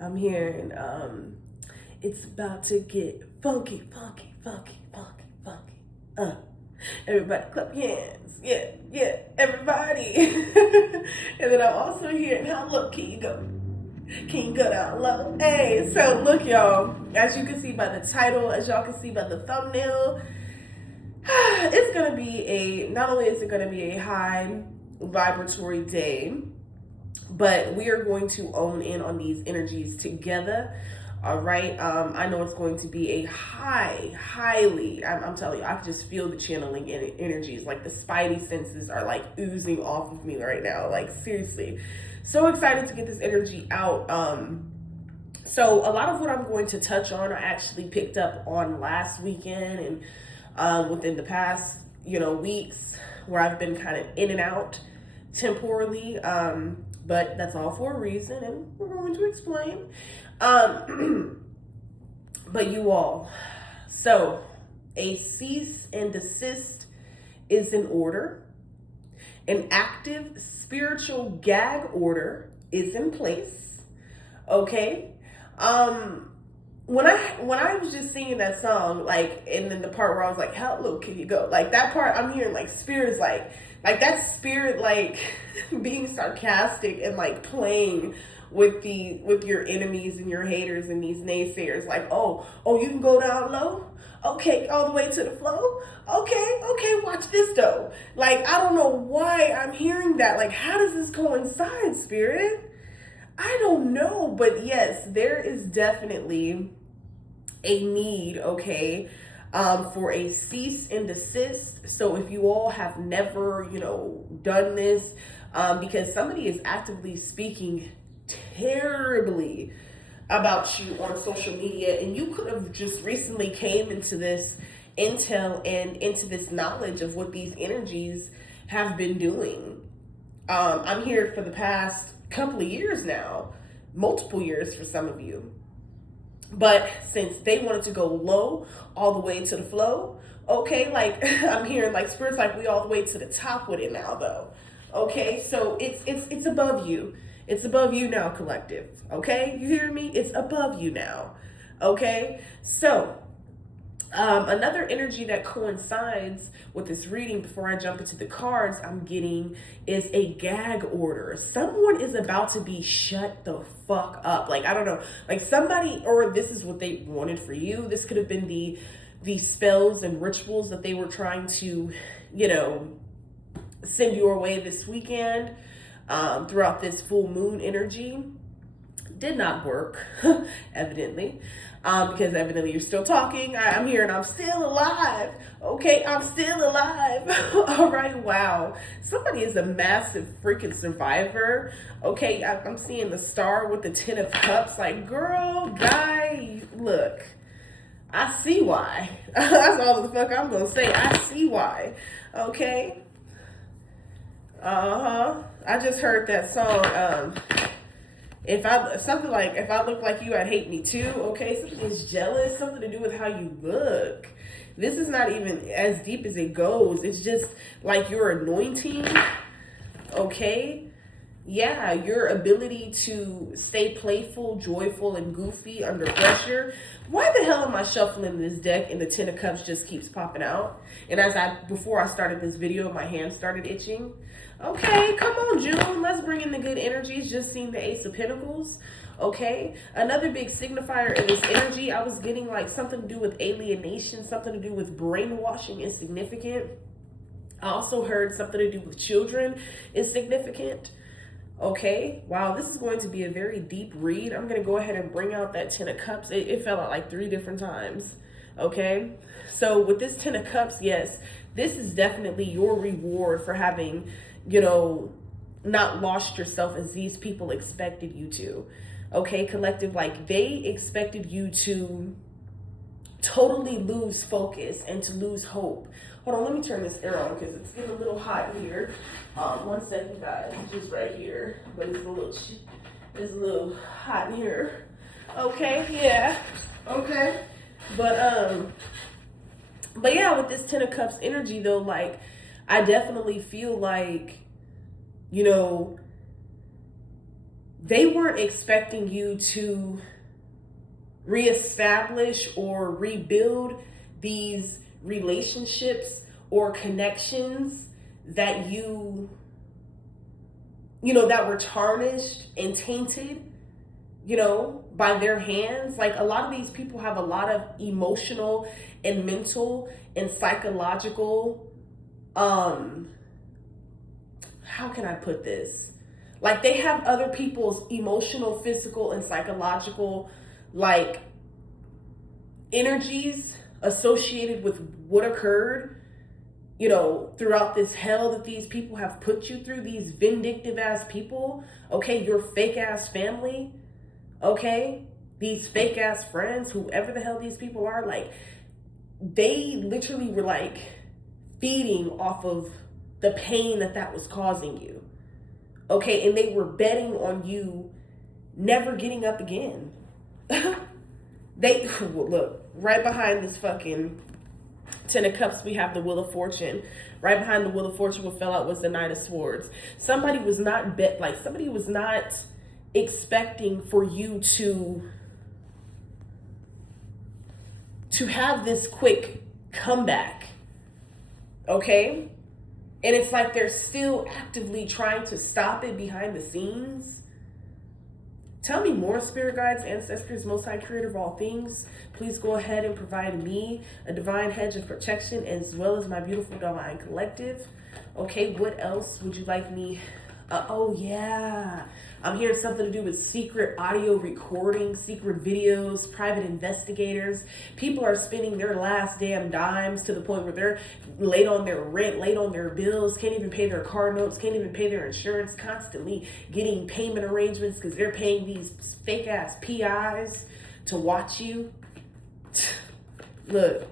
I'm hearing it's about to get funky, funky, funky, funky, funky. Everybody clap your hands. Yeah, yeah, everybody. And then I'm also hearing how low can you go? Can you go down low? Hey, so look, y'all. As you can see by the title, as y'all can see by the thumbnail, it's gonna be not only is it gonna be a high vibratory day, but we are going to own in on these energies together. All right. I know it's going to be a highly, I'm telling you, I can just feel the channeling energies. Like the spidey senses are like oozing off of me right now. Like seriously, so excited to get this energy out. So a lot of what I'm going to touch on, I actually picked up on last weekend and within the past, weeks where I've been kind of in and out temporally. But that's all for a reason, and we're going to explain. But you all, so a cease and desist is in order. An active spiritual gag order is in place. Okay. When I was just singing that song, like, and then the part where I was like, how low can you go? Like that part, I'm hearing like spirit is like that spirit, like being sarcastic and like playing with your enemies and your haters and these naysayers. Like, oh, you can go down low. Okay, all the way to the flow. Okay, watch this though. Like, I don't know why I'm hearing that. Like, how does this coincide, spirit? I don't know, but yes, there is definitely a need, okay, for a cease and desist. So if you all have never, done this, because somebody is actively speaking terribly about you on social media, and you could have just recently came into this intel and into this knowledge of what these energies have been doing. I'm here for the past couple of years now, multiple years for some of you. But since they wanted to go low all the way to the flow, okay, like I'm hearing like spirits like we all the way to the top with it now though. Okay, so it's above you. It's above you now, collective. Okay, you hear me? It's above you now. Okay, so another energy that coincides with this reading before I jump into the cards I'm getting is a gag order. Someone is about to be shut the fuck up. Like, I don't know, like somebody, or this is what they wanted for you. This could have been the spells and rituals that they were trying to, send your way this weekend throughout this full moon energy. Did not work, evidently, because evidently you're still talking. I'm here and I'm still alive. Okay, I'm still alive. All right, wow. Somebody is a massive freaking survivor. Okay, I'm seeing the star with the 10 of cups. Like, girl, guy, look. I see why. That's all the fuck I'm gonna say. I see why. Okay. I just heard that song. If I look like you, I'd hate me too. Okay, something is jealous, something to do with how you look. This is not even as deep as it goes. It's just like your anointing. Okay, yeah, your ability to stay playful, joyful, and goofy under pressure. Why the hell am I shuffling this deck and the 10 of cups just keeps popping out? And before I started this video, my hand started itching. Okay, come on, June. Let's bring in the good energies. Just seeing the Ace of Pentacles. Okay, another big signifier in this energy, I was getting like something to do with alienation, something to do with brainwashing is significant. I also heard something to do with children is significant. Okay, wow, this is going to be a very deep read. I'm going to go ahead and bring out that 10 of cups. It fell out like 3 different times. Okay, so with this 10 of cups, yes, this is definitely your reward for having, not lost yourself as these people expected you to. Okay, collective, like they expected you to totally lose focus and to lose hope. Hold on, let me turn this air on because it's getting a little hot here. 1 second, guys. It's just right here, but it's a little hot in here. Okay, yeah, okay, but yeah, with this 10 of cups energy though, like I definitely feel like, they weren't expecting you to reestablish or rebuild these relationships or connections that that were tarnished and tainted, by their hands. Like, a lot of these people have a lot of emotional and mental and psychological, how can I put this? Like, they have other people's emotional, physical, and psychological, like, energies associated with what occurred, throughout this hell that these people have put you through, these vindictive ass people, okay, your fake ass family, okay, these fake ass friends, whoever the hell these people are, like, they literally were like feeding off of the pain that was causing you, okay, and they were betting on you never getting up again. Look, right behind this fucking Ten of Cups, we have the Wheel of Fortune. Right behind the Wheel of Fortune, what fell out was the Knight of Swords. Somebody was not expecting for you to have this quick comeback, okay? And it's like they're still actively trying to stop it behind the scenes. Tell me more, spirit guides, ancestors, most high creator of all things. Please go ahead and provide me a divine hedge of protection, as well as my beautiful divine collective. Okay, what else would you like me? Oh yeah, I'm hearing something to do with secret audio recordings, secret videos, private investigators. People are spending their last damn dimes to the point where they're late on their rent, late on their bills, can't even pay their car notes, can't even pay their insurance, constantly getting payment arrangements because they're paying these fake ass PIs to watch you. Look,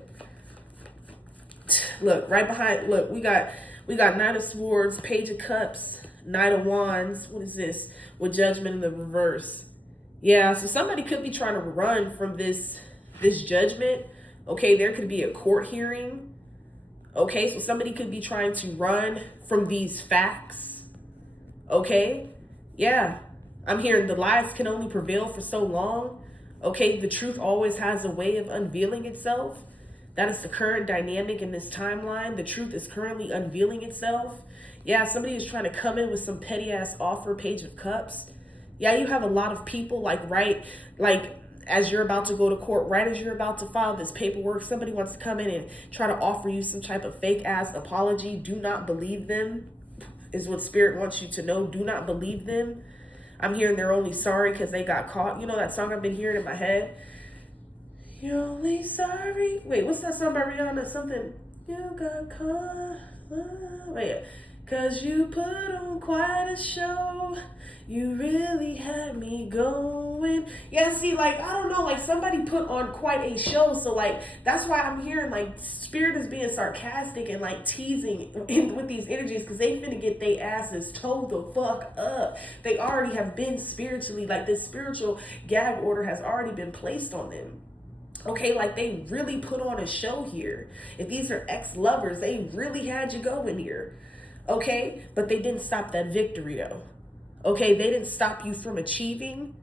right behind, look, we got Knight of Swords, Page of Cups, Knight of Wands. What is this? With Judgment in the reverse. Yeah, so somebody could be trying to run from this judgment. Okay, there could be a court hearing. Okay, so somebody could be trying to run from these facts. Okay, yeah, I'm hearing the lies can only prevail for so long. Okay, the truth always has a way of unveiling itself. That is the current dynamic in this timeline. The truth is currently unveiling itself. Yeah, somebody is trying to come in with some petty ass offer, Page of Cups. Yeah, you have a lot of people like as you're about to go to court, right as you're about to file this paperwork, somebody wants to come in and try to offer you some type of fake ass apology. Do not believe them, is what Spirit wants you to know. Do not believe them. I'm hearing they're only sorry because they got caught. You know that song I've been hearing in my head? You're only sorry. Wait, what's that song by Rihanna? Something. You got caught. Wait. Cause you put on quite a show. You really had me going. Yeah, see, like, I don't know, like, somebody put on quite a show. So, like, that's why I'm hearing, like, Spirit is being sarcastic and, like, teasing with these energies because they finna get their asses told the fuck up. They already have been spiritually, like, this spiritual gag order has already been placed on them. Okay, like, they really put on a show here. If these are ex-lovers, they really had you going here. Okay, but they didn't stop that victory though. Okay, they didn't stop you from achieving.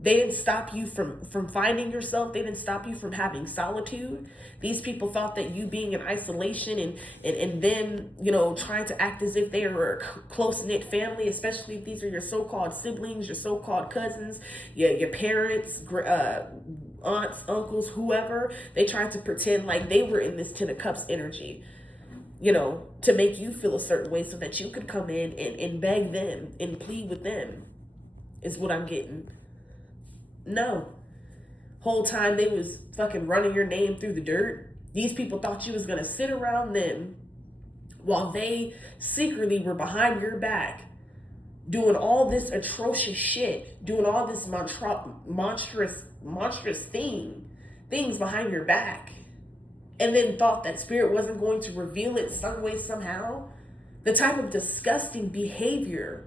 They didn't stop you from finding yourself. They didn't stop you from having solitude. These people thought that you being in isolation and them, trying to act as if they were a close-knit family, especially if these are your so-called siblings, your so-called cousins, your parents, aunts, uncles, whoever. They tried to pretend like they were in this Ten of Cups energy, to make you feel a certain way so that you could come in and beg them and plead with them, is what I'm getting. No. Whole time they was fucking running your name through the dirt. These people thought you was going to sit around them while they secretly were behind your back doing all this atrocious shit, doing all this monstrous things behind your back. And then thought that Spirit wasn't going to reveal it some way, somehow. The type of disgusting behavior,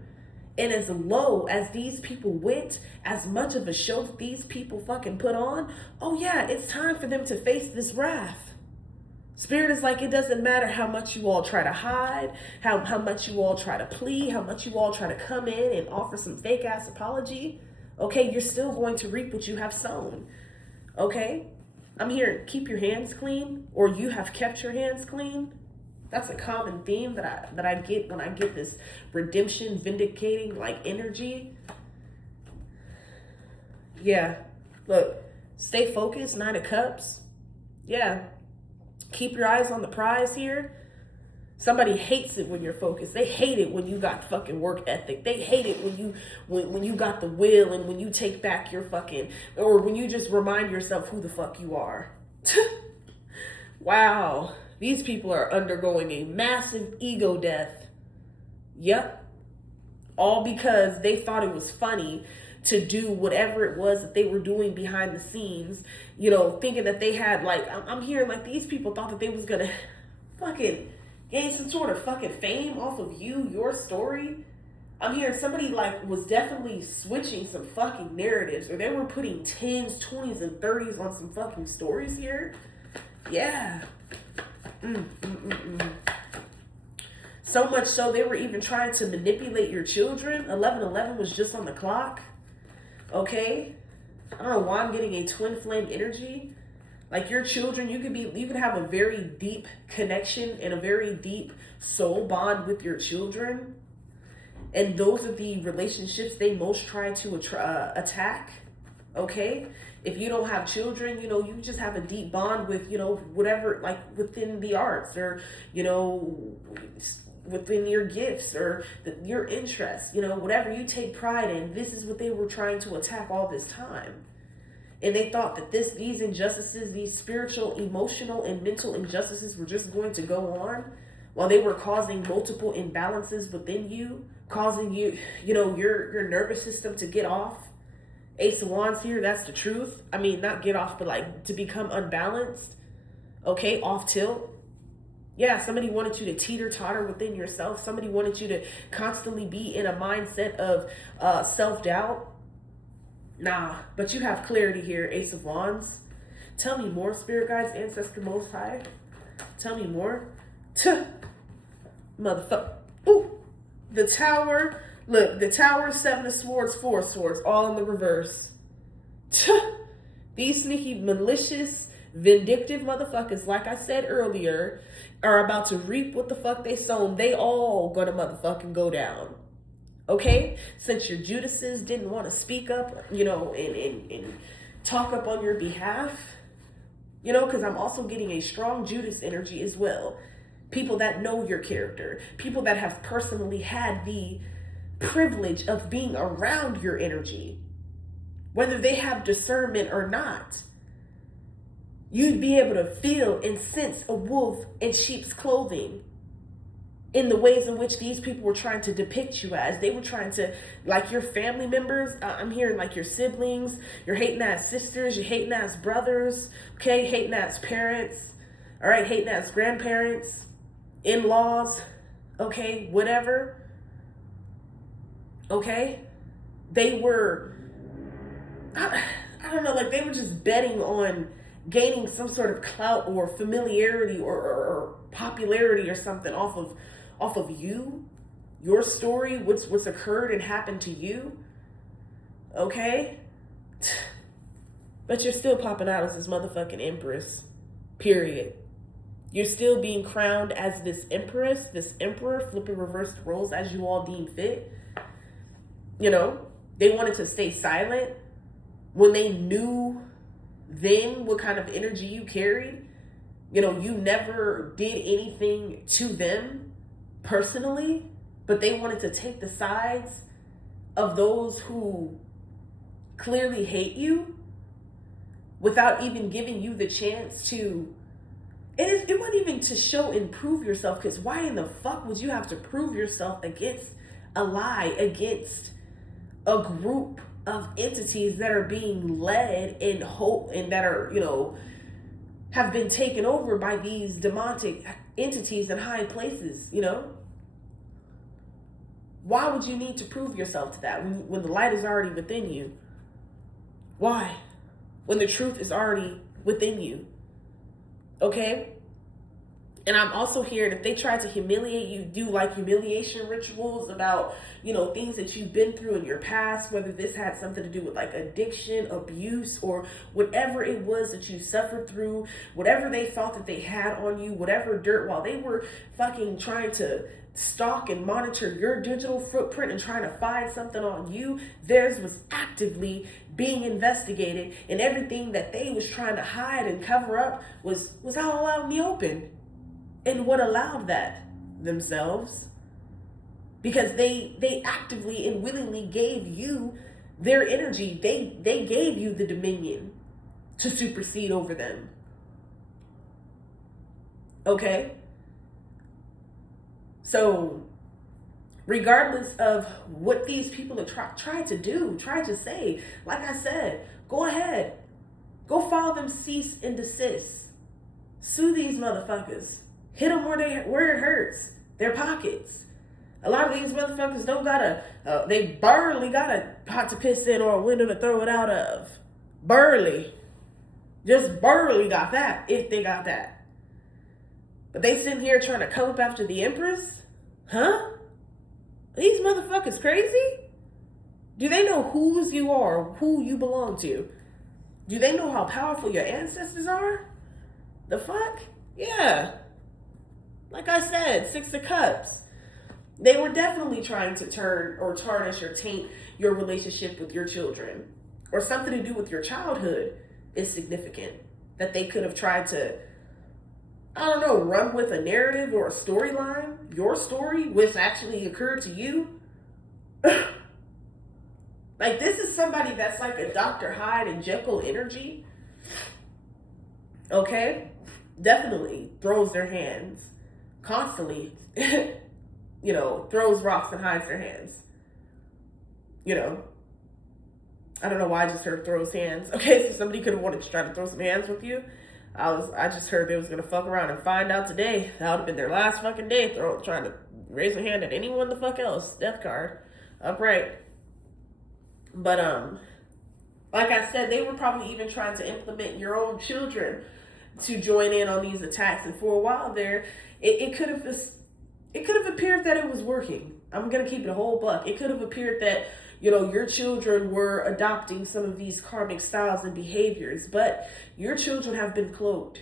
and as low as these people went, as much of a show that these people fucking put on, oh yeah, it's time for them to face this wrath. Spirit is like, it doesn't matter how much you all try to hide, how much you all try to plead, how much you all try to come in and offer some fake ass apology. Okay, you're still going to reap what you have sown. Okay? I'm here, keep your hands clean, or you have kept your hands clean. That's a common theme that I get when I get this redemption, vindicating like energy. Yeah. Look, stay focused, 9 of Cups. Yeah. Keep your eyes on the prize here. Somebody hates it when you're focused. They hate it when you got fucking work ethic. They hate it when you got the will, and when you take back your fucking, or when you just remind yourself who the fuck you are. Wow. These people are undergoing a massive ego death. Yep. All because they thought it was funny to do whatever it was that they were doing behind the scenes, you know, thinking that they had, like, I'm hearing like these people thought that they was gonna fucking gain some sort of fucking fame off of your story. I'm hearing somebody like was definitely switching some fucking narratives, or they were putting 10s, 20s, and 30s on some fucking stories here. Yeah. So much so they were even trying to manipulate your children. 11/11 was just on the clock. Okay, I don't know why I'm getting a twin flame energy. Like your children, you could have a very deep connection and a very deep soul bond with your children, and those are the relationships they most try to attack. Okay, if you don't have children, you know, you just have a deep bond with, you know, whatever, like within the arts, or, you know, within your gifts, or your interests, you know, whatever you take pride in. This is what they were trying to attack all this time. And they thought that these injustices, these spiritual, emotional, and mental injustices were just going to go on while they were causing multiple imbalances within you, causing you, you know, your nervous system to get off. Ace of Wands here, that's the truth. I mean, not get off, but like to become unbalanced. Okay, off tilt. Yeah, somebody wanted you to teeter-totter within yourself. Somebody wanted you to constantly be in a mindset of self-doubt. Nah, but you have clarity here, Ace of Wands. Tell me more, Spirit Guides, Ancestor Most High. Tell me more. Motherfucker. Ooh, the Tower. Look, the Tower, 7 of Swords, 4 of Swords, all in the reverse. These sneaky, malicious, vindictive motherfuckers, like I said earlier, are about to reap what the fuck they sown. They all gonna motherfucking go down. Okay? Since your Judases didn't want to speak up, you know, and talk up on your behalf, you know, because I'm also getting a strong Judas energy as well. People that know your character. People that have personally had the privilege of being around your energy. Whether they have discernment or not. You'd be able to feel and sense a wolf in sheep's clothing in the ways in which these people were trying to depict you as. They were trying to, like your family members, I'm hearing like your siblings, your hating ass sisters, your hating ass brothers, okay, hating ass parents, all right, hating ass grandparents, in-laws, okay, whatever, okay? They were, I don't know, like they were just betting on gaining some sort of clout or familiarity or popularity or something off of you, your story, what's occurred and happened to you. Okay? But you're still popping out as this motherfucking empress. Period. You're still being crowned as this empress, this emperor, flipping reversed roles as you all deem fit. You know, they wanted to stay silent when they knew then what kind of energy you carried. You know, you never did anything to them personally, but they wanted to take the sides of those who clearly hate you without even giving you the chance to, and it wasn't even to show and prove yourself, because why in the fuck would you have to prove yourself against a lie, against a group of entities that are being led in hope and that are, you know, have been taken over by these demonic entities in high places, you know? Why would you need to prove yourself to that when the light is already within you? Why? When the truth is already within you. Okay? And I'm also hearing if they try to humiliate you, do like humiliation rituals about, things that you've been through in your past, whether this had something to do with like addiction, abuse, or whatever it was that you suffered through, whatever they thought that they had on you, whatever dirt, while they were fucking trying to stalk and monitor your digital footprint and trying to find something on you, theirs was actively being investigated, and everything that they was trying to hide and cover up was all out in the open. And what allowed that? Themselves. Because they actively and willingly gave you their energy. They gave you the dominion to supersede over them. Okay? So, regardless of what these people are trying to do, trying to say, like I said, go ahead. Go file them cease and desist. Sue these motherfuckers. Hit them where it hurts. Their pockets. A lot of these motherfuckers don't they barely got a pot to piss in or a window to throw it out of. Barely. Just barely got that, if they got that. But they sitting here trying to come up after the Empress? Huh? These motherfuckers crazy? Do they know whose you are, who you belong to? Do they know how powerful your ancestors are? The fuck? Yeah. Like I said, 6 of Cups. They were definitely trying to turn or tarnish or taint your relationship with your children. Or something to do with your childhood is significant. That they could have tried to, run with a narrative or a storyline. Your story, which actually occurred to you. Like, this is somebody that's like a Dr. Hyde and Jekyll energy. Okay? Definitely throws their hands. Constantly, throws rocks and hides their hands. I don't know why I just heard throws hands. Okay, so somebody could have wanted to try to throw some hands with you. I just heard they was gonna fuck around and find out today. That would have been their last fucking day trying to raise their hand at anyone the fuck else. Death card. Upright. But like I said, they were probably even trying to implement your own children to join in on these attacks, and for a while there, it could have appeared that it was working. I'm gonna keep it a whole buck. It could have appeared that your children were adopting some of these karmic styles and behaviors, but your children have been cloaked.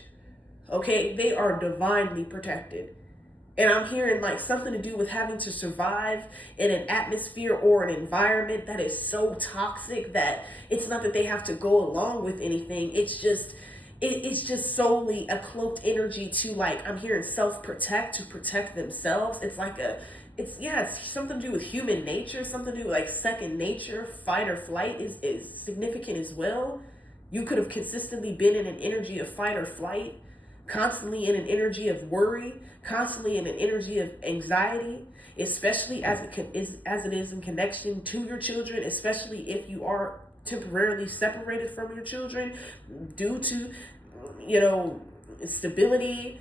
Okay, they are divinely protected. And I'm hearing like something to do with having to survive in an atmosphere or an environment that is so toxic that it's not that they have to go along with anything. It's just solely a cloaked energy to, like, I'm hearing self-protect, to protect themselves. It's something to do with human nature, something to do with like second nature. Fight or flight is significant as well. You could have consistently been in an energy of fight or flight, constantly in an energy of worry, constantly in an energy of anxiety, especially as it is in connection to your children, especially if you are temporarily separated from your children due to, stability,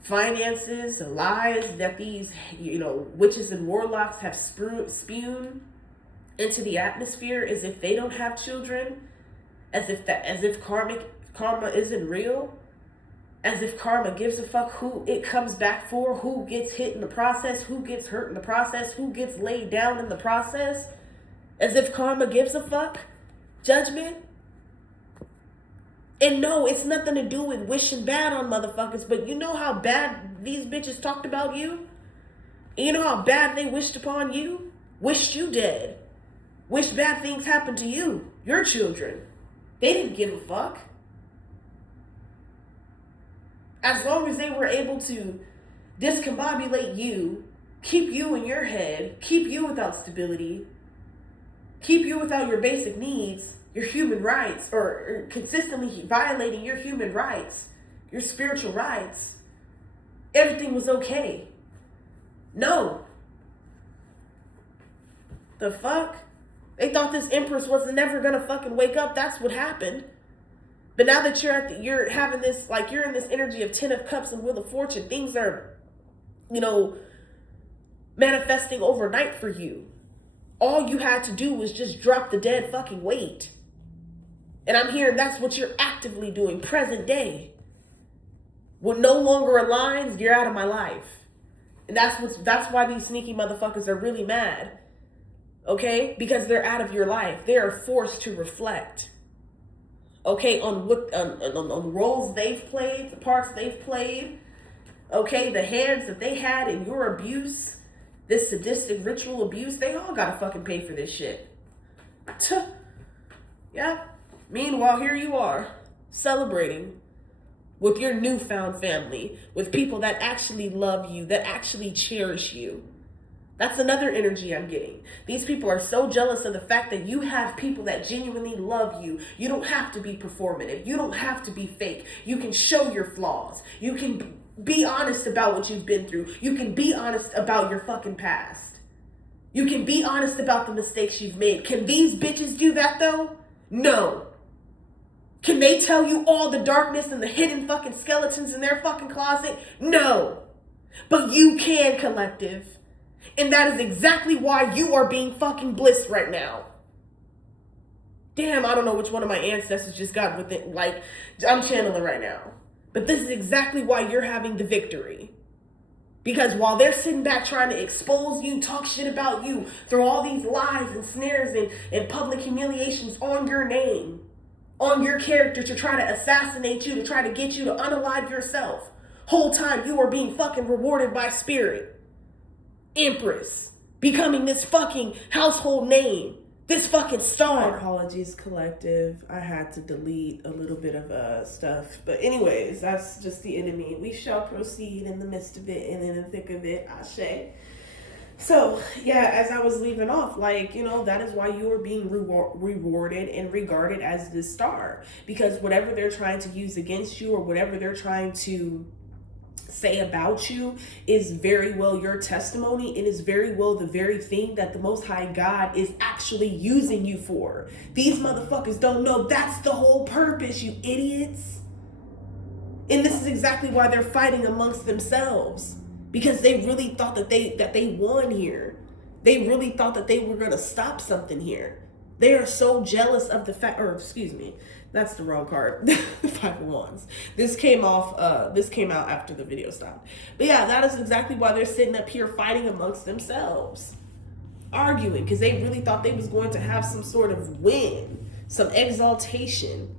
finances, lies that these, witches and warlocks have spewed into the atmosphere, as if they don't have children, as if karma isn't real, as if karma gives a fuck who it comes back for, who gets hit in the process, who gets hurt in the process, who gets laid down in the process, as if karma gives a fuck. Judgment. And no, it's nothing to do with wishing bad on motherfuckers, but you know how bad these bitches talked about you? And you know how bad they wished upon you? Wished you dead. Wished bad things happened to you, your children. They didn't give a fuck. As long as they were able to discombobulate you, keep you in your head, keep you without stability, keep you without your basic needs, your human rights, or consistently violating your human rights, your spiritual rights, everything was okay. No. The fuck? They thought this Empress was never gonna fucking wake up. That's what happened. But now that you're having this, like, you're in this energy of 10 of Cups and Wheel of Fortune, things are, manifesting overnight for you. All you had to do was just drop the dead fucking weight. And I'm hearing that's what you're actively doing, present day. what no longer aligns, you're out of my life. And that's why these sneaky motherfuckers are really mad. Okay? Because they're out of your life. They are forced to reflect. Okay, on what on roles they've played, the parts they've played. Okay, the hands that they had in your abuse, this sadistic ritual abuse, they all gotta fucking pay for this shit. Yeah. Meanwhile, here you are, celebrating with your newfound family, with people that actually love you, that actually cherish you. That's another energy I'm getting. These people are so jealous of the fact that you have people that genuinely love you. You don't have to be performative. You don't have to be fake. You can show your flaws. You can be honest about what you've been through. You can be honest about your fucking past. You can be honest about the mistakes you've made. Can these bitches do that though? No. Can they tell you all the darkness and the hidden fucking skeletons in their fucking closet? No. But you can, collective. And that is exactly why you are being fucking blissed right now. Damn, I don't know which one of my ancestors just got with it. Like, I'm channeling right now. But this is exactly why you're having the victory. Because while they're sitting back trying to expose you, talk shit about you, throw all these lies and snares and public humiliations on your name, on your character, to try to assassinate you, to try to get you to unalive yourself, whole time you are being fucking rewarded by spirit. Empress, becoming this fucking household name, this fucking star. Apologies, collective. I had to delete a little bit of stuff. But anyways, that's just the enemy. We shall proceed in the midst of it and in the thick of it. Ashe. So, yeah, as I was leaving off, like, you know, that is why you are being rewarded and regarded as this star. Because whatever they're trying to use against you, or whatever they're trying to say about you, is very well your testimony. It is very well the very thing that the Most High God is actually using you for. These motherfuckers don't know that's the whole purpose, you idiots. And this is exactly why they're fighting amongst themselves, because they really thought that they won here. They really thought that they were going to stop something here. They are so jealous of the fact, or excuse me, that's the wrong card. 5 of Wands. This came out after the video stopped. But yeah, that is exactly why they're sitting up here fighting amongst themselves, arguing, because they really thought they was going to have some sort of win, some exaltation,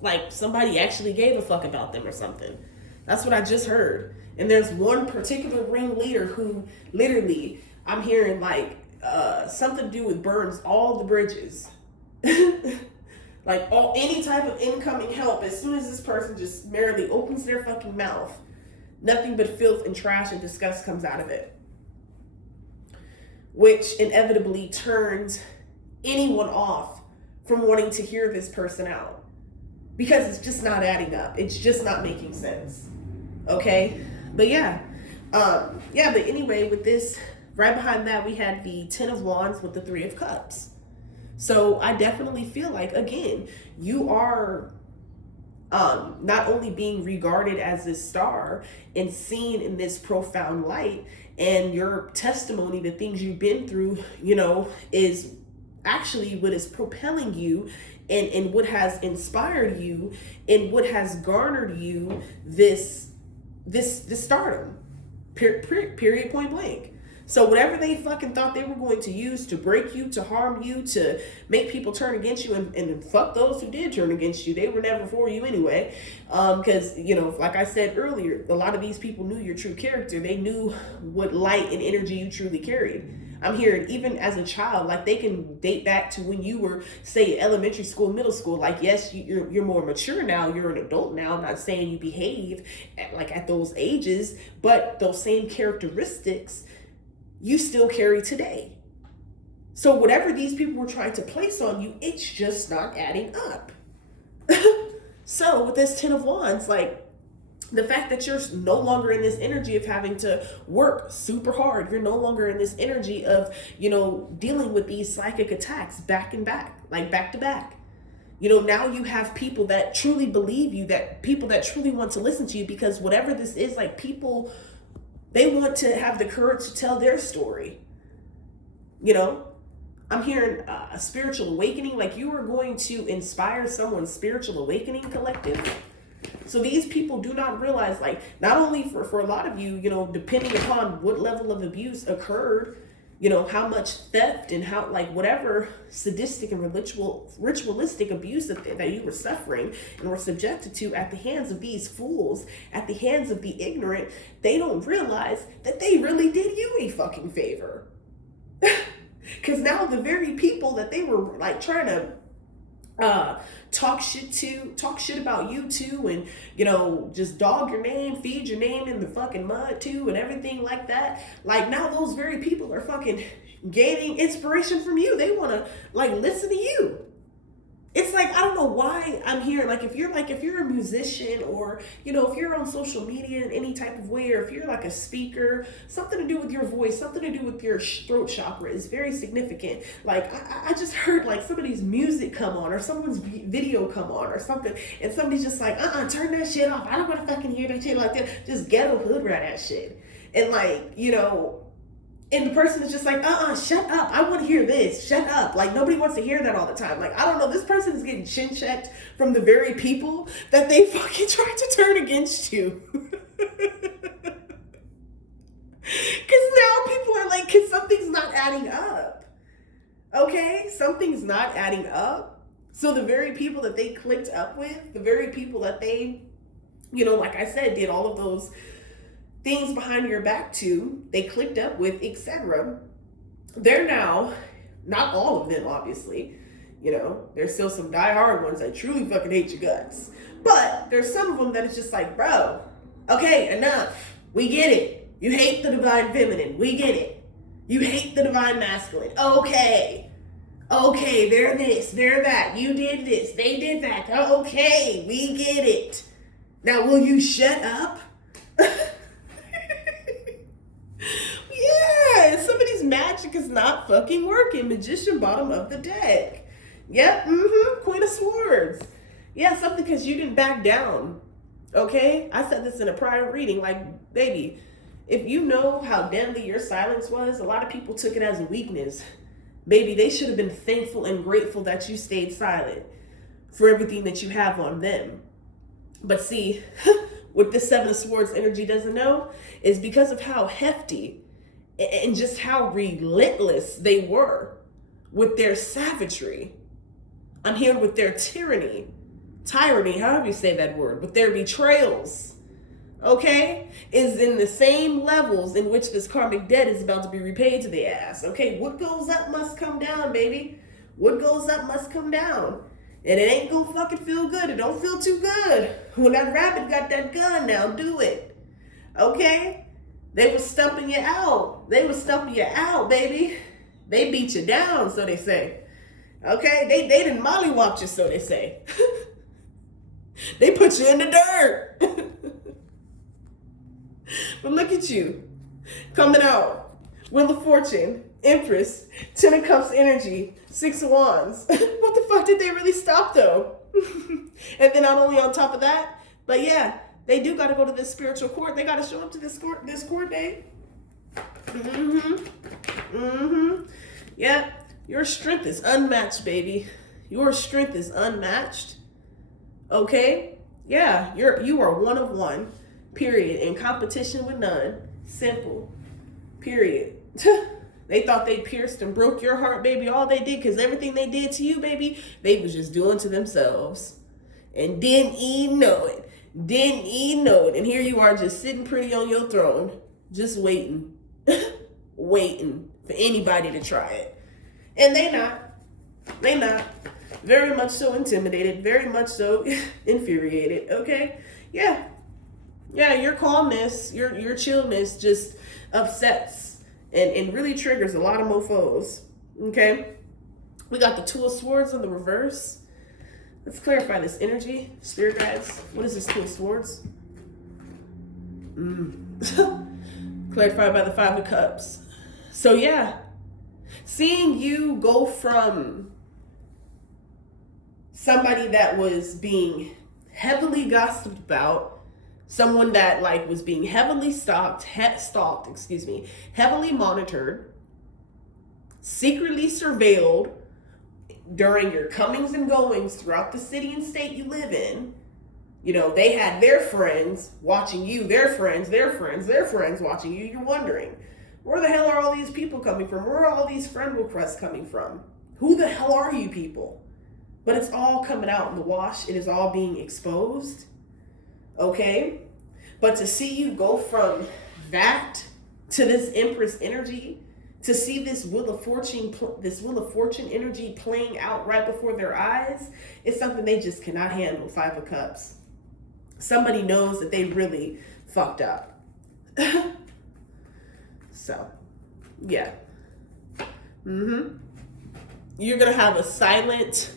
like somebody actually gave a fuck about them or something. That's what I just heard. And there's one particular ringleader who literally, I'm hearing like something to do with burns all the bridges. Like any type of incoming help, as soon as this person just merely opens their fucking mouth, nothing but filth and trash and disgust comes out of it. Which inevitably turns anyone off from wanting to hear this person out. Because it's just not adding up. It's just not making sense. Okay? But yeah. But anyway, with this, right behind that, we had the 10 of Wands with the 3 of Cups. So I definitely feel like, again, you are not only being regarded as this star and seen in this profound light, and your testimony, the things you've been through, you know, is actually what is propelling you and what has inspired you and what has garnered you this stardom, period, point blank. So whatever they fucking thought they were going to use to break you, to harm you, to make people turn against you, and fuck those who did turn against you, they were never for you anyway. Because, you know, like I said earlier, a lot of these people knew your true character. They knew what light and energy you truly carried. I'm hearing, even as a child, like they can date back to when you were, say, elementary school, middle school. Like, yes, you're more mature now. You're an adult now. I'm not saying you behave at those ages, but those same characteristics you still carry today. So whatever these people were trying to place on you, it's just not adding up. So with this 10 of Wands, like, the fact that you're no longer in this energy of having to work super hard, you're no longer in this energy of, you know, dealing with these psychic attacks back to back. You know, now you have people that truly believe you, that people that truly want to listen to you, because whatever this is, like, people, they want to have the courage to tell their story. You know, I'm hearing a spiritual awakening, like you are going to inspire someone's spiritual awakening, collective. So these people do not realize, like, not only for a lot of you, you know, depending upon what level of abuse occurred, you know, how much theft and how, like, whatever sadistic and ritualistic abuse that you were suffering and were subjected to at the hands of these fools, at the hands of the ignorant, they don't realize that they really did you a fucking favor. Because now the very people that they were, like, trying to talk shit about you too, and, you know, just dog your name, feed your name in the fucking mud too, and everything like that. Like, now those very people are fucking gaining inspiration from you. They want to, like, listen to you. It's like, I don't know why I'm here. Like, if you're a musician, or, you know, if you're on social media in any type of way, or if you're like a speaker, something to do with your voice, something to do with your throat chakra is very significant. Like, I just heard, like, somebody's music come on, or someone's video come on, or something, and somebody's just like, turn that shit off. I don't want to fucking hear that shit like that. Just ghetto hood rat that shit. And, like, you know, and the person is just like, shut up. I want to hear this. Shut up. Like, nobody wants to hear that all the time. Like, I don't know. This person is getting chin checked from the very people that they fucking tried to turn against you. Because now people are like, because something's not adding up. Okay? Something's not adding up. So the very people that they clicked up with, the very people that they, you know, like I said, did all of those things behind your back to, they clicked up with, etc. They're now, not all of them, obviously, you know, there's still some diehard ones that truly fucking hate your guts. But there's some of them that is just like, bro, okay, enough. We get it. You hate the divine feminine. We get it. You hate the divine masculine. Okay, they're this, they're that. You did this, they did that. Okay, we get it. Now, will you shut up? Yeah, somebody's magic is not fucking working. Magician bottom of the deck. Yep, Queen of Swords. Yeah, something because you didn't back down. Okay? I said this in a prior reading. Like, baby, if you know how deadly your silence was, a lot of people took it as a weakness. Baby, they should have been thankful and grateful that you stayed silent for everything that you have on them. But see, what this Seven of Swords energy doesn't know is because of how hefty and just how relentless they were with their savagery. I'm here with their tyranny, however you say that word, with their betrayals, okay, is in the same levels in which this karmic debt is about to be repaid to the ass. Okay, what goes up must come down, baby. What goes up must come down. And it ain't gonna fucking feel good. It don't feel too good. When that rabbit got that gun, now do it. Okay? They was stumping you out. They was stumping you out, baby. They beat you down, so they say. Okay? They didn't mollywop you, so they say. They put you in the dirt. But look at you. Coming out. Wheel of Fortune. Empress. Ten of Cups energy. Six of Wands. What the fuck did they really stop, though? And then not only on top of that, but yeah, they do got to go to this spiritual court. They got to show up to this court date. Yeah, your strength is unmatched, baby. Your strength is unmatched. Okay? Yeah, you are one of one. Period. In competition with none. Simple. Period. They thought they pierced and broke your heart, baby. All they did, because everything they did to you, baby, they was just doing to themselves. And didn't even know it. And here you are just sitting pretty on your throne, just waiting. Waiting for anybody to try it. And they not. Very much so intimidated. Very much so infuriated. Okay? Yeah, your calmness, your chillness just upsets and really triggers a lot of mofos. Okay? We got the Two of Swords in the reverse. Let's clarify this energy. Spirit guides, what is this Two of Swords? Clarified by the Five of Cups. So yeah, seeing you go from somebody that was being heavily gossiped about, someone that like was being heavily stalked, heavily monitored, secretly surveilled during your comings and goings throughout the city and state you live in, You know, they had their friends watching you, their friends, their friends, their friends watching you. You're wondering, where the hell are all these people coming from? Where are all these friend requests coming from? Who the hell are you people? But it's all coming out in the wash. It is all being exposed. Okay? But to see you go from that to this Empress energy, to see this Wheel of Fortune energy playing out right before their eyes, is something they just cannot handle. Five of Cups. Somebody knows that they really fucked up. So, yeah. You're gonna have a silent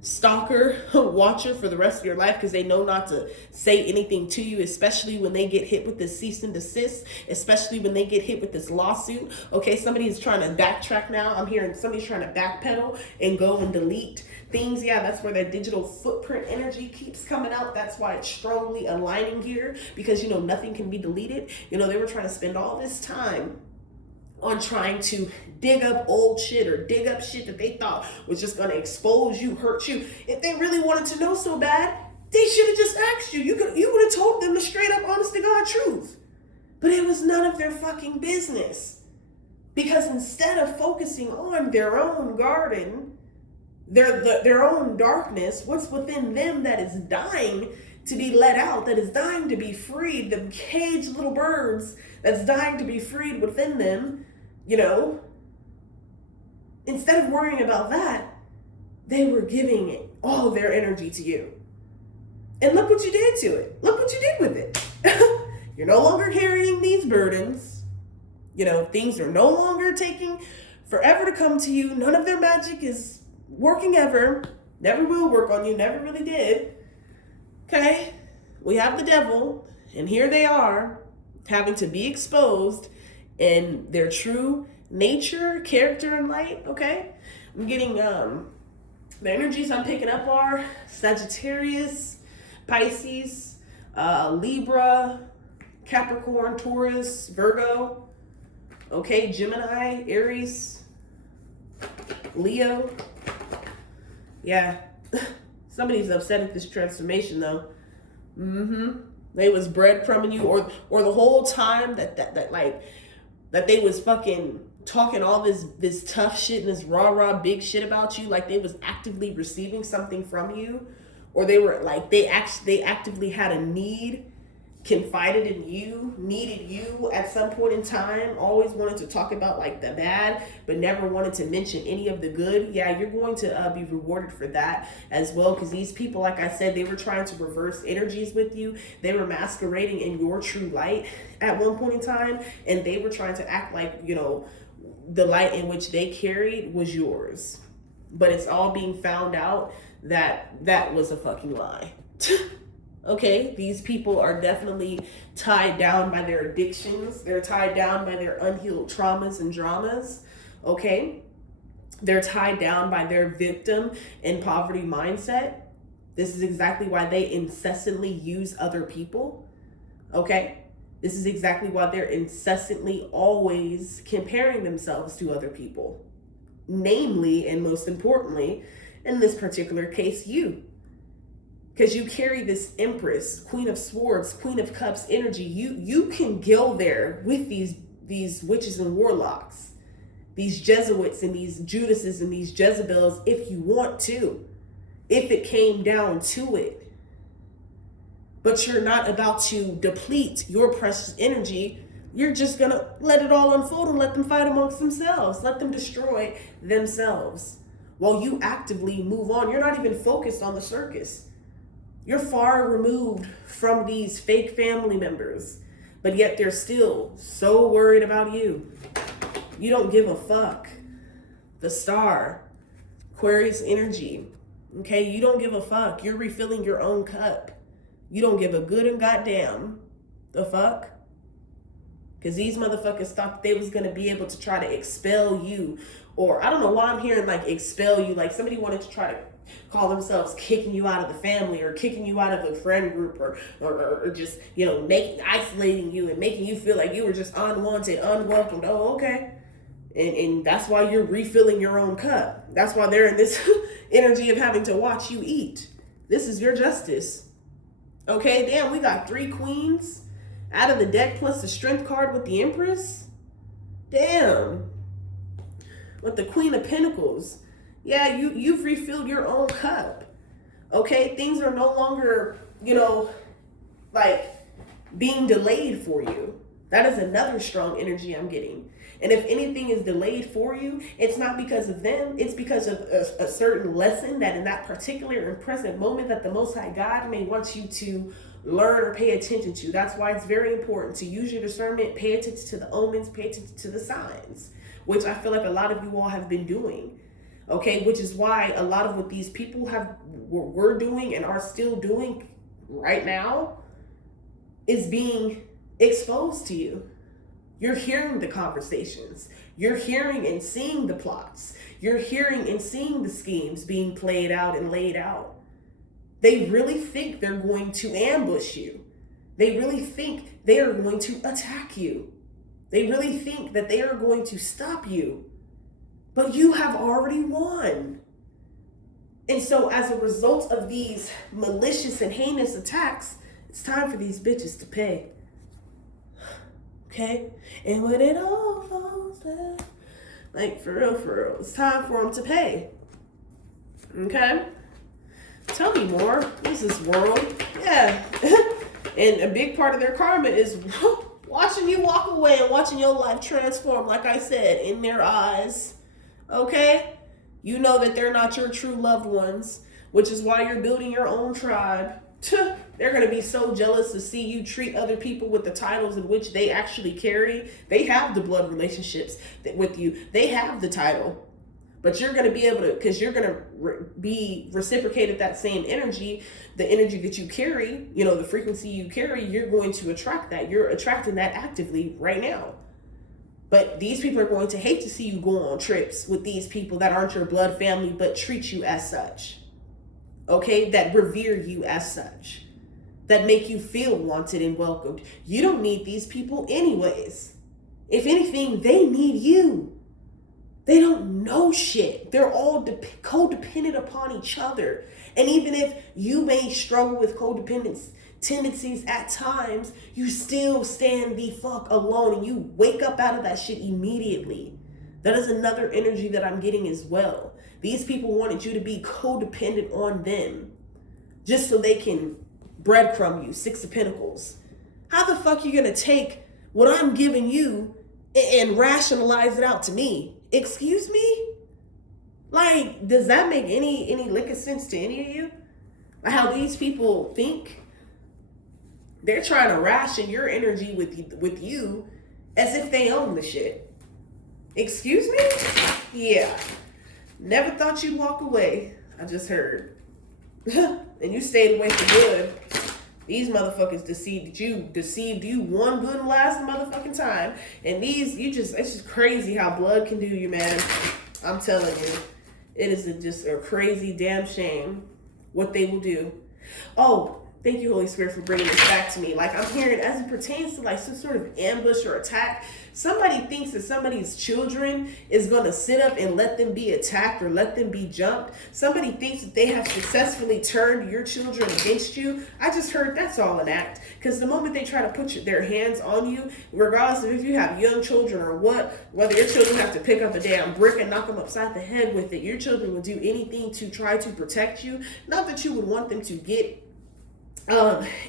stalker, watcher for the rest of your life, because they know not to say anything to you, especially when they get hit with this cease and desist, especially when they get hit with this lawsuit. Okay, somebody is trying to backtrack now. I'm hearing somebody's trying to backpedal and go and delete things. Yeah, that's where that digital footprint energy keeps coming out. That's why it's strongly aligning here, because, you know, nothing can be deleted. You know, they were trying to spend all this time on trying to dig up old shit or dig up shit that they thought was just going to expose you, hurt you. If they really wanted to know so bad, they should have just asked you. You would have told them the straight up, honest to God truth. But it was none of their fucking business. Because instead of focusing on their own garden, their own darkness, what's within them that is dying to be let out, that is dying to be freed, the caged little birds that's dying to be freed within them, you know, instead of worrying about that, they were giving all their energy to you. And look what you did to it. Look what you did with it. You're no longer carrying these burdens. You know, things are no longer taking forever to come to you. None of their magic is working ever. Never will work on you. Never really did. Okay? We have the devil, and here they are having to be exposed in their true nature, character, and light. Okay? I'm getting the energies I'm picking up are Sagittarius, Pisces, Libra, Capricorn, Taurus, Virgo, okay, Gemini, Aries, Leo. Yeah, somebody's upset at this transformation though. They was breadcrumbing you, or the whole time that they was fucking talking all this tough shit and this rah big shit about you, like they was actively receiving something from you, or they were like they actively had a need, confided in you, needed you at some point in time, always wanted to talk about like the bad, but never wanted to mention any of the good. Yeah, you're going to be rewarded for that as well, because these people, like I said, they were trying to reverse energies with you. They were masquerading in your true light at one point in time, and they were trying to act like, you know, the light in which they carried was yours. But it's all being found out that that was a fucking lie. Okay, these people are definitely tied down by their addictions. They're tied down by their unhealed traumas and dramas. Okay, they're tied down by their victim and poverty mindset. This is exactly why they incessantly use other people. Okay, this is exactly why they're incessantly always comparing themselves to other people. Namely, and most importantly, in this particular case, you. Because you carry this Empress, Queen of Swords, Queen of Cups energy. You can go there with these witches and warlocks, these Jesuits and these Judases and these Jezebels if you want to, if it came down to it. But you're not about to deplete your precious energy. You're just going to let it all unfold and let them fight amongst themselves. Let them destroy themselves while you actively move on. You're not even focused on the circus. You're far removed from these fake family members, but yet they're still so worried about you. You don't give a fuck. The Star, Aquarius energy, okay? You don't give a fuck. You're refilling your own cup. You don't give a good and goddamn. The fuck? Because these motherfuckers thought they was going to be able to try to expel you. Or I don't know why I'm hearing like expel you. Like somebody wanted to try to call themselves kicking you out of the family or kicking you out of a friend group or just, you know, isolating you and making you feel like you were just unwanted, unwelcomed. Oh, okay. And that's why you're refilling your own cup. That's why they're in this energy of having to watch you eat. This is your justice. Okay, damn, we got 3 queens out of the deck plus the strength card with the Empress. Damn. With the Queen of Pentacles. Yeah, you've refilled your own cup. Okay, things are no longer, like being delayed for you. That is another strong energy I'm getting. And if anything is delayed for you, it's not because of them. It's because of a certain lesson that in that particular and present moment that the Most High God may want you to learn or pay attention to. That's why it's very important to use your discernment, pay attention to the omens, pay attention to the signs, which I feel like a lot of you all have been doing. Okay, which is why a lot of what these people were doing and are still doing right now is being exposed to you. You're hearing the conversations. You're hearing and seeing the plots. You're hearing and seeing the schemes being played out and laid out. They really think they're going to ambush you. They really think they are going to attack you. They really think that they are going to stop you. But you have already won. And so as a result of these malicious and heinous attacks, it's time for these bitches to pay. Okay? And when it all falls down, like for real, it's time for them to pay. Okay? Tell me more. What is this world? Yeah. And a big part of their karma is watching you walk away and watching your life transform, like I said, in their eyes. Okay? You know that they're not your true loved ones, which is why you're building your own tribe. They're going to be so jealous to see you treat other people with the titles in which they actually carry. They have the blood relationships with you. They have the title. But you're going to be able to, because you're going to be reciprocated that same energy, the energy that you carry, the frequency you carry, you're going to attract that. You're attracting that actively right now. But these people are going to hate to see you go on trips with these people that aren't your blood family, but treat you as such. Okay? That revere you as such. That make you feel wanted and welcomed. You don't need these people anyways. If anything, they need you. They don't know shit. They're all codependent upon each other. And even if you may struggle with codependence tendencies at times, you still stand the fuck alone and you wake up out of that shit immediately. That is another energy that I'm getting as well. These people wanted you to be codependent on them just so they can breadcrumb you. 6 of Pentacles. How the fuck are you gonna take what I'm giving you and rationalize it out to me? Excuse me? Like, does that make any lick of sense to any of you? How these people think? They're trying to ration your energy with you as if they own the shit. Excuse me? Yeah. Never thought you'd walk away. I just heard. And you stayed away for good. These motherfuckers deceived you one good and last motherfucking time. And it's just crazy how blood can do you, man. I'm telling you. It is just a crazy damn shame what they will do. Oh, thank you, Holy Spirit, for bringing this back to me. Like, I'm hearing, as it pertains to like some sort of ambush or attack, somebody thinks that somebody's children is going to sit up and let them be attacked or let them be jumped. Somebody thinks that they have successfully turned your children against you. I just heard that's all an act. Because the moment they try to put their hands on you, regardless of if you have young children or whether your children have to pick up a damn brick and knock them upside the head with it, your children will do anything to try to protect you. Not that you would want them to get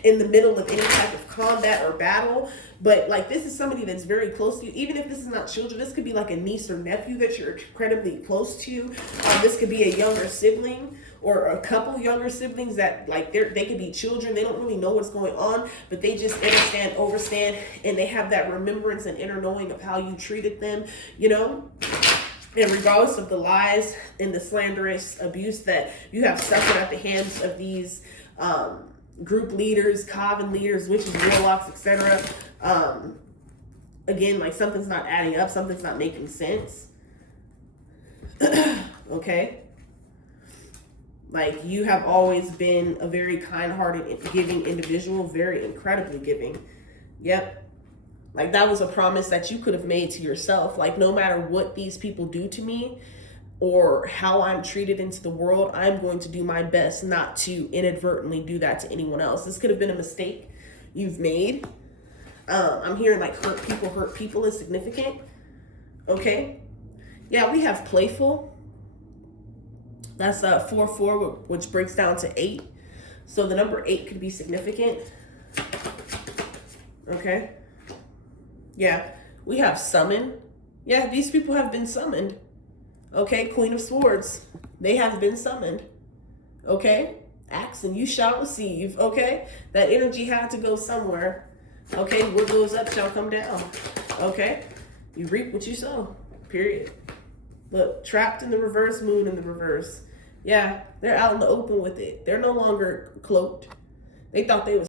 in the middle of any type of combat or battle, but like this is somebody that's very close to you. Even if this is not children, this could be like a niece or nephew that you're incredibly close to. This could be a younger sibling or a couple younger siblings that like they could be children. They don't really know what's going on, but they just overstand, and they have that remembrance and inner knowing of how you treated them, And regardless of the lies and the slanderous abuse that you have suffered at the hands of these group leaders, coven leaders, witches, warlocks, etc. Again, like something's not adding up, something's not making sense. Okay? Like you have always been a very kind-hearted, giving individual, very incredibly giving. Yep. Like that was a promise that you could have made to yourself. Like no matter what these people do to me, or how I'm treated into the world, I'm going to do my best not to inadvertently do that to anyone else. This could have been a mistake you've made. I'm hearing like hurt people is significant. Okay. Yeah, we have playful. That's 4-4, which breaks down to 8. So the number 8 could be significant. Okay. Yeah, we have summon. Yeah, these people have been summoned. Okay, Queen of Swords. They have been summoned. Okay, ask and you shall receive. Okay, that energy had to go somewhere. Okay, what goes up shall come down. Okay, you reap what you sow. Period. Look, trapped in the reverse, moon in the reverse. Yeah, they're out in the open with it. They're no longer cloaked. They thought they was